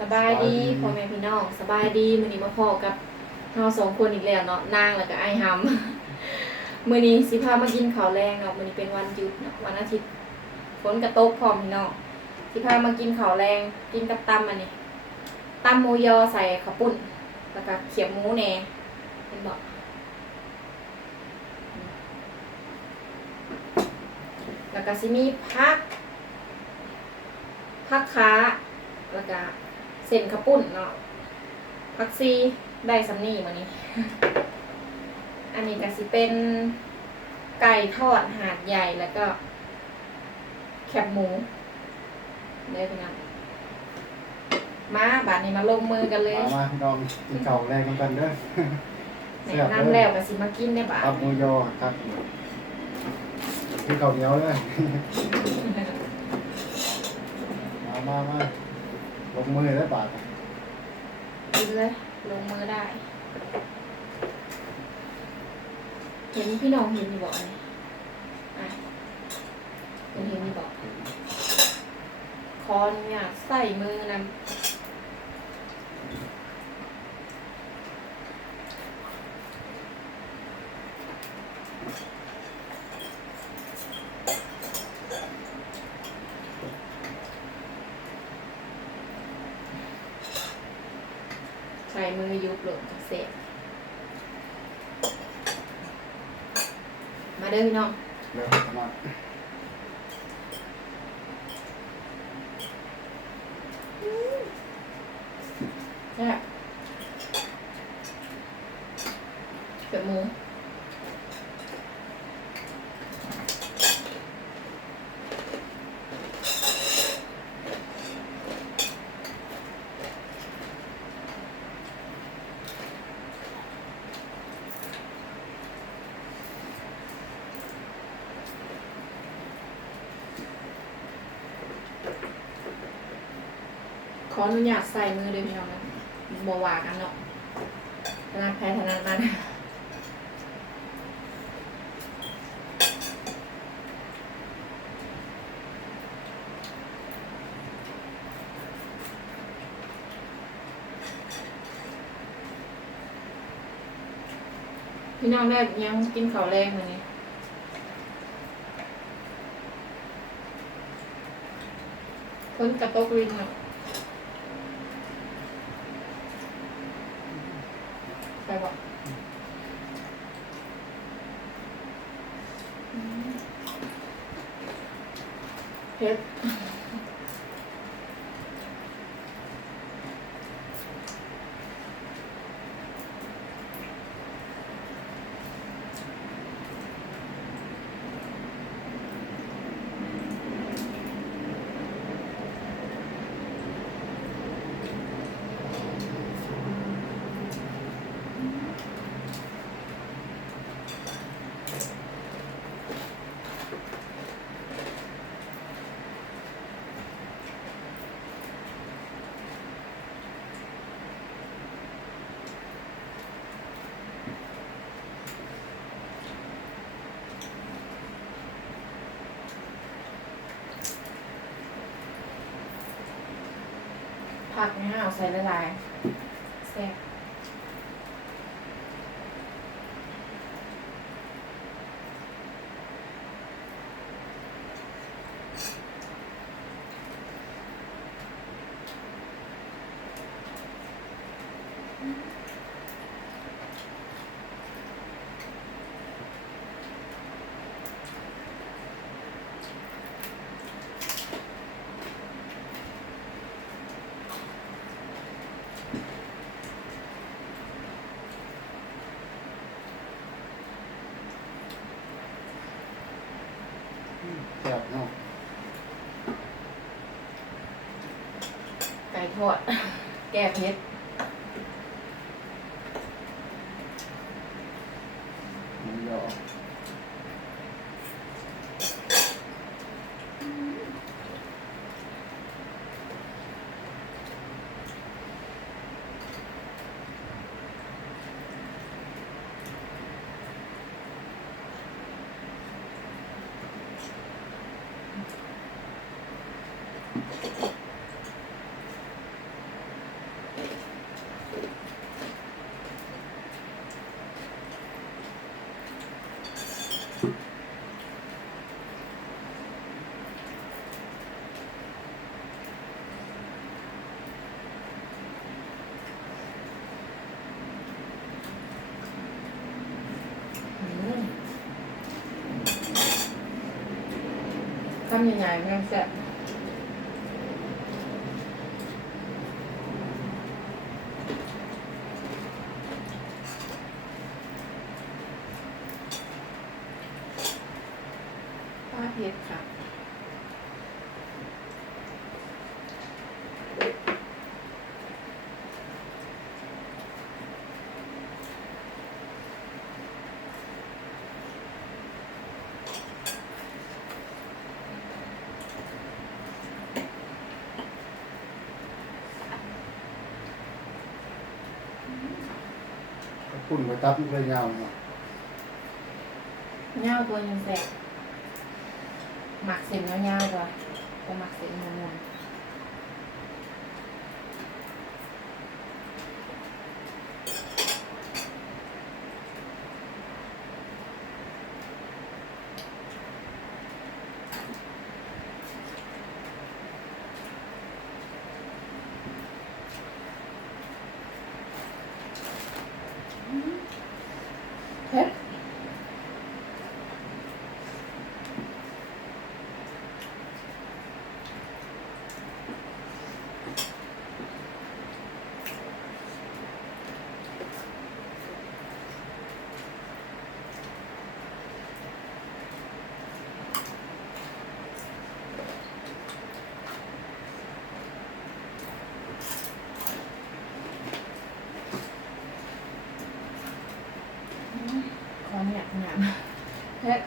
สบายดีพ่อแม่พี่น้องสบายดีมื้อนี้มาพอกับเราสองคนอีกแล้วเนาะนางแล้วก็ไอ้หำ มื้อนี้สิพามากินข้าวแรงเนาะมื้อนี้เป็นวันหยุดเนาะวันอาทิตย์ฝนกระตกพร้อมพี่น้องสิพามากินข้าวแรงกินกับตำอันนี้ตำหมูยอใส่ข้าวปุ้นแล้วก็เขียบหมูแหน่เห็นบ่แล้วก็สิมีผักขาแล้วก็เส้นข้าวปุ้นเนาะผักซีได้สำนีมานี้ อันนี้ก็สิเป็นไก่ทอดหาดใหญ่แล้วก็แคบหมูเลยพี่น้องมาบาดนี้มาลงมือกันเลย มาลองกินข้าวแรงกันเด้อ แนะนำแล้วก็สิมากินได้บาด ครับหมูยอครับกินข้าวเหนียวเลยมาลงมือได้บาท กินเลยลงมือได้ เห็นพี่น้องเห็นอยู่บอกอะไรอ่ะเห็นอยู่บอกคอนเนี่ยใส่มือนำใส่มือยุบหลงเสร็จมาเด้อพี่น้อง เริ่มมา ใช่เกิดหมูขออนุญาตใส่มือเลยพี่น้องนะบัววากันเนาะถนัดแพ้ถนัดมันพี่น้องได้ยังกินข้าวแรงเหมือนนี้คนกระตกลินเนาะไปบอกเผ็ดผักเนี่ยเอาใส่ละลายแซ่บแซ่บเนาะ ไก่ทอด แก้เผ็ด หมูยอ ำใหญ่ๆแม่งแซ่บปลาเผ็ดค่ะปุ่นไปตับเลยยาวเนาะ เง่าตัวยังแซ่บหมักเส้นเง่าๆกว่าก็หมักเส้นมวนๆเผ็ดขอเนี่ยหนามเผ็ด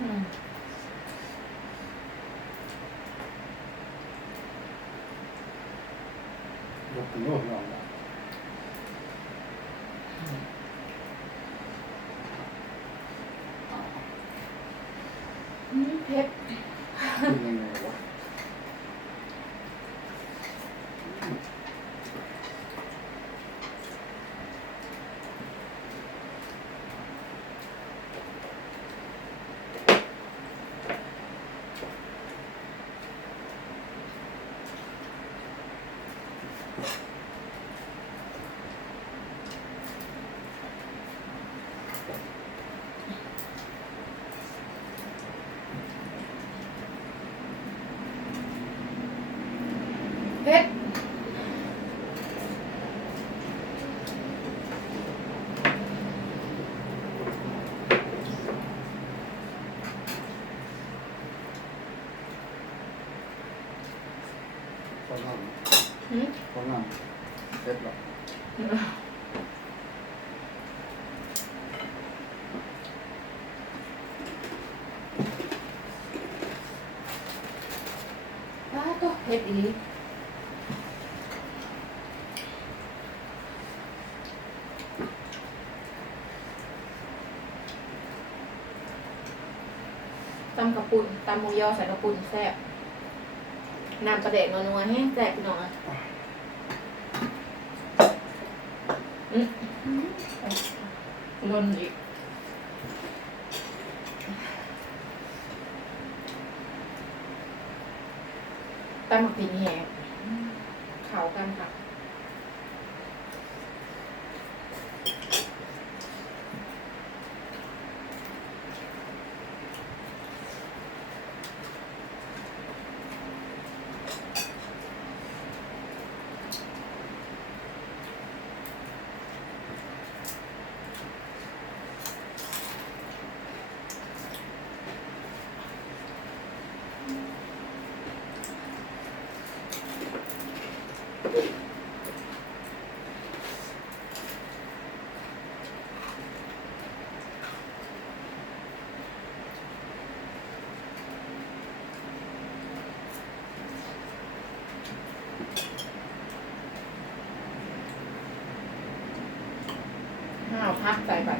อืม ยกถึงโลกเนาะ เผ็ด กินยังไงวะ เผ็ดคนนั้น หืม คนนั้นเสร็จแล้ว ป้าก็เผ็ดอีตำกระปุ่นตำหมูยอใส่กระปุ่นแซ่บน้ำปลาแดกนัวๆแห้งแซ่บพี่น้องอ่ะลนอีกตำหมักผิงแห้งเขากันค่ะ เอาพักใส่ไป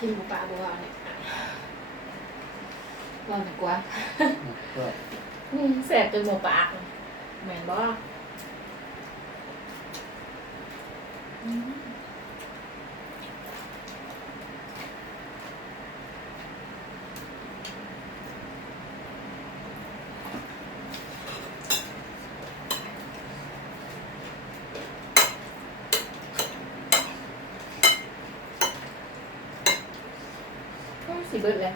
กินหมูปลาบัวเนี่ยว่าดีกว่า ก็ แสบจนหมูปากเหมือนบ่สิเบิดเลย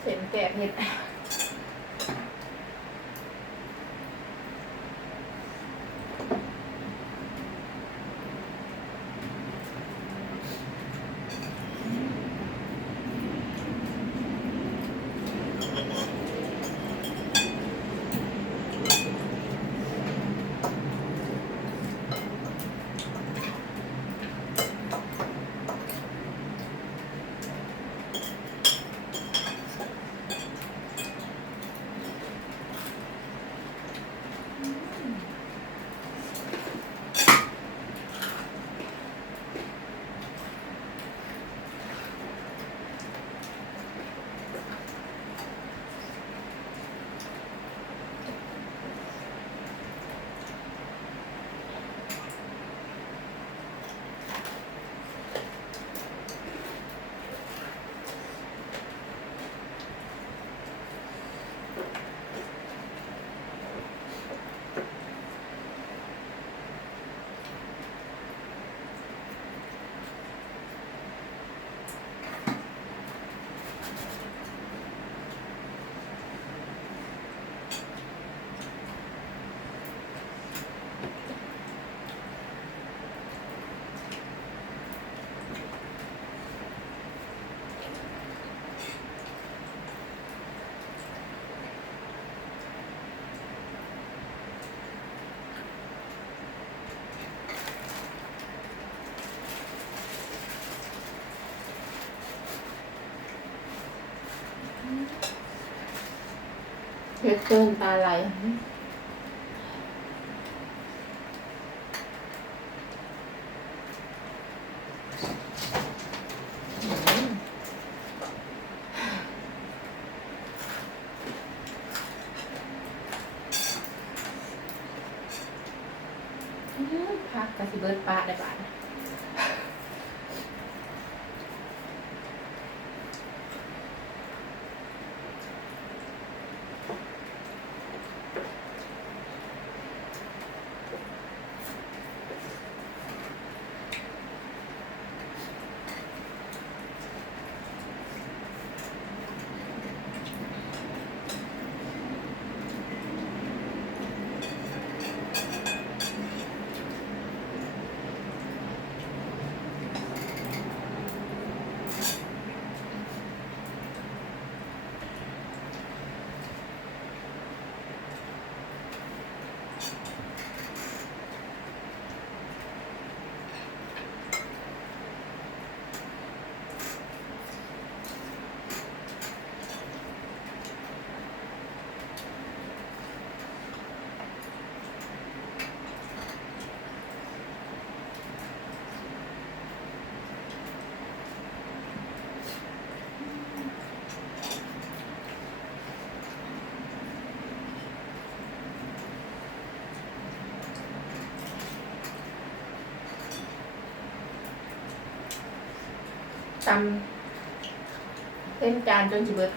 เส้นแกะเห็ดเผ็ดเกินตาไหลพักกะสิเบิดปลาได้บาด ตำเต็มจานจนสิเบิด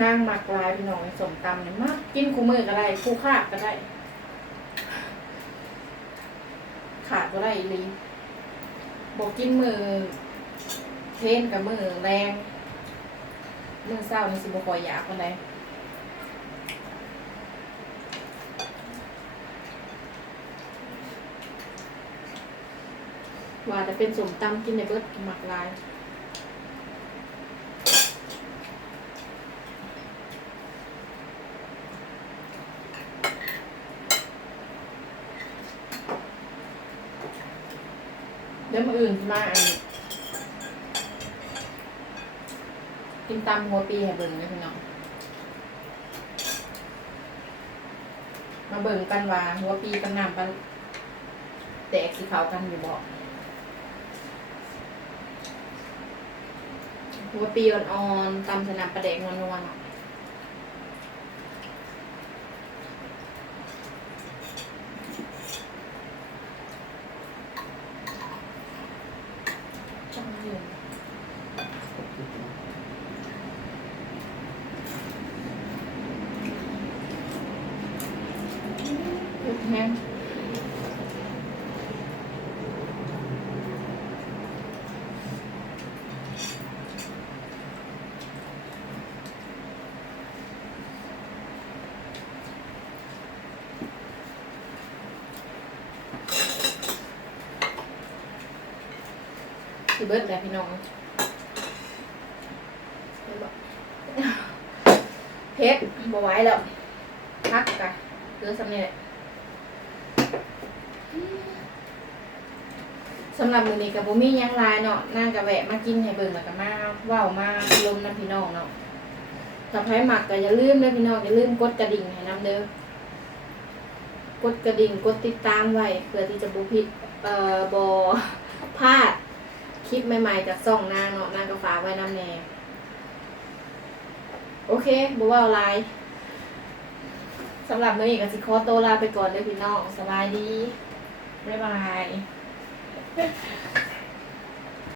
นางหมักลายพี่น้องสมตำเนี่ยมากกินคู่มือก็ได้คู่ข้าก็ได้ขาดก็ได้อีหลีบอกกินมือเทนกับมือแรงมือเศร้านี่สิบ่ค่อยอยากปานใดว่าจะเป็นสมตำกินในเบิดหมักลายเดี๋ยวมื้ออื่นสิมาอันกินตำหัวปีให้เบิ่งเลยพี่น้องมาเบิ่งกันว่าหัวปีกับน้ำปลาแตกสิเข้ากันอยู่บ่หัวปีอ่อนๆตำใส่น้ำปลาแดกนัวๆเนาะจังเลยแห้งสิเบิดแล้วพี่น้องเผ็ดบ่ไหวแล้วพักกันเหลือสำเร็จสำหรับมื้อนี้ก็บ่มีหยังหลายเนาะนางก็แวะมากินให้เบิ่งแล้วก็มาเว้ามาลมนำพี่น้องเนาะถ้าใครมักก็อย่าลืมเด้อพี่น้องอย่าลืมกดกระดิ่งให้นำเด้อกดกระดิ่งกดติดตามไว้เพื่อที่จะบ่ผิดบ่พลาดคลิปใหม่ๆจากช่องนางเนาะนางก็ฝากไว้นำแน่โอเคบ่เว้าหลายสำหรับมื้อนี้ก็สิขอตัวลาไปก่อนเด้อพี่น้องสบายดีบ๊ายบาย